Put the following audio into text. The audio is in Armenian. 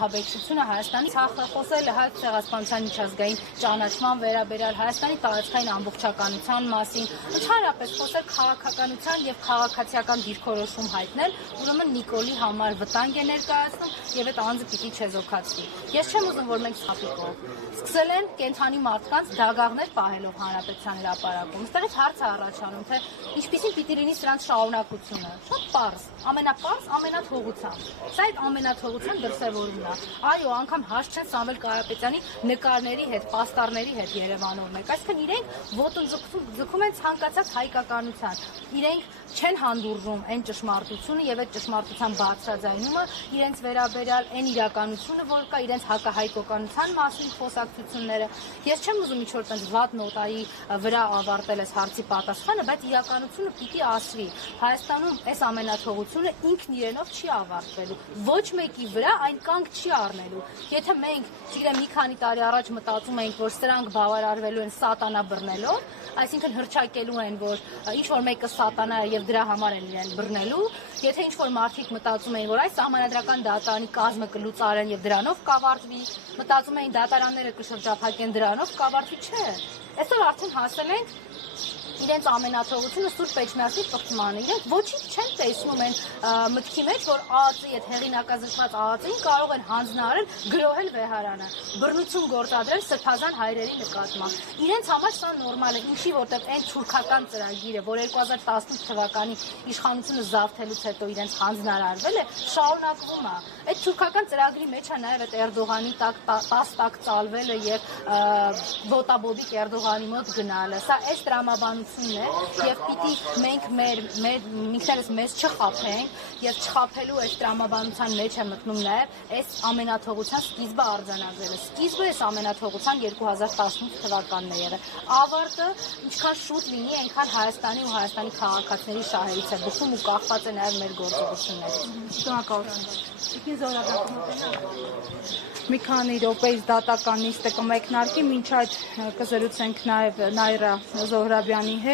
Հավեկցությունը Հայաստանի խոսել հայ ցեղասպանության միջազգային ճանաչման վերաբերյալ Հայաստանի տարածքային ամբողջականության մասին, ընդհանրապես խոսել քաղաքականության եւ քաղաքացիական դիրքորոշում հայտնել, ուրեմն Նիկոլի համար վտանգ է ներկայացնում եւ այդ անձը պիտի չեզոքացվի։ Ես չեմ ուզում, որ մենք սապիկով սկսել են կենթանի մարդկանց դագաղներ պահելով հանրապետության հրապարակում։ Այստեղից հարց է առաջանում, թե ինչպիսին պիտի լինի սրանց շարունակությունը։ Շատ պարզ, ամենապարզ, ամենաթողությամբ։ Սա այդ ամենաթողության դրսևորումն է։ Այո, անգամ հաշ չեն Սամվել Կարապետյանի նկարների հետ, պաստառների հետ Երևանով մեկ։ Այսինքն իրենք ոտն ձգում են ցանկացած հայկականության։ Իրենք չեն հանդուրժում այն ճշմարտությունը եւ այդ ճշմարտության բարձրաձայնումը իրենց վերաբերյալ այն իրականությունը, որ կա իրենց հակահայկականության մասին խոսակցությունները։ Ես չեմ ուզում ինչ-որ տենց վատ նոտայի վրա ավարտել այս հարցի պատասխանը, բայց իրականությունը պիտի ասվի։ Հայաստանում այս ամենաթողությունը ինքն իրենով չի ավարտվելու։ Ոչ մեկի վրա այն կանգ չի առնելու։ Եթե մենք, չգիտեմ, մի քանի տարի առաջ մտածում էինք, որ սրանք բավարարվելու են սատանա բռնելով, այսինքն հրճակելու են, որ ինչ որ մեկը սատանա է եւ դրա համար են իրեն բռնելու, եթե ինչ որ մարդիկ մտածում էին, որ այս սահմանադրական դատարանի կազմը կլուծարեն եւ դրանով կավարտվի, մտածում էին դատարանները կշրջափակեն դրանով կավարտվի, չէ։ Այսօր արդեն հասել ենք իրենց ամենաթողությունը Սուրբ Էջմիածնի պղծմանը։ Իրենք ոչինչ չեն տեսնում են մտքի մեջ, որ ԱԱԾ-ի այդ հեղինակազրկված ԱԱԾ-ին կարող են հանձնարարել գրոհել վեհարանը, բռնություն գործադրել սրբազան հայրերի նկատմամբ։ Իրենց համար սա նորմալ է, ինչի որտեղ այն թուրքական ծրագիրը, որ 2018 թվականի իշխանությունը զավթելուց հետո իրենց հանձնարարվել է, շարունակվում է։ Այդ թուրքական ծրագրի մեջ է նաև այդ Էրդողանի տակ ծալվելը եւ ոտաբոբիկ Էրդողանի մոտ գնալը։ Սա այս տրամաբանությունն է եւ պիտի մենք ինքներս մեզ չխաբենք եւ չխաբելու այս տրամաբանության մեջ է մտնում նաեւ այս ամենաթողության սկիզբը արձանագրելը։ Սկիզբը այս ամենաթողության 2018 թվականն է եղել։ Ավարտը ինչքան շուտ լինի, այնքան Հայաստանի ու Հայաստանի քաղաքացիների շահերից է բխում ու կախված է նաեւ մեր գործողություններից։ Մի քանի րոպեից դատական նիստը կմեկնարկի, մինչ այդ կզրուցենք նաև Նայրա Զոհրաբյանի հետ։